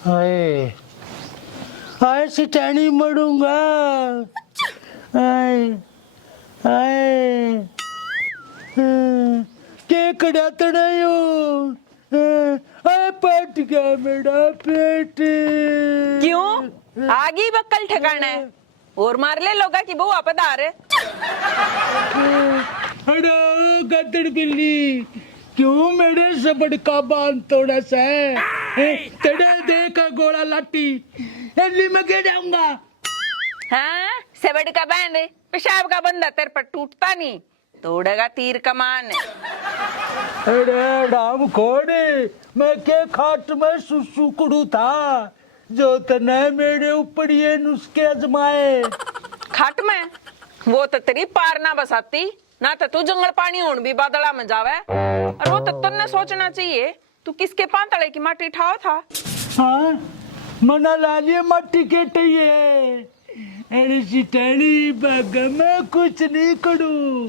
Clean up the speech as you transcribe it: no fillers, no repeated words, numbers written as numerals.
हाय हाय सिटानी मरूंगा। हाय हाय केकड़ा तो नहीं हो। हाय पट गया मेरा पेट। क्यों आगी बक्कल ठिकाना है और मार ले लोगा की बहु आपदा आ रहे। अरे गदड़ बिल्ली क्यों मेरे सबड़ का बांध तोड़ा सा है। तेरे देखा गोला लाठी एली में गिर जाऊंगा। हाँ सेबड़ का बैंड पेशाब का बंदा तेरे पर टूटता नहीं तोड़ेगा तीर कमान। अरे राम खोड़े मैं के खाट में सुसु कुड़ू था जो तने मेरे ऊपर ये नुस्खे आजमाए। खाट में वो तो तेरी पार ना बसाती ना तो तू जंगल पानी होन भी बादला में जावे और वो तो तुमने सोचना चाहिए तू किसके पांतले की माटी ठाओ था। हाँ मना लालिए मट्टी के टइए। अरे सिटानी बागा मैं कुछ नहीं करूँ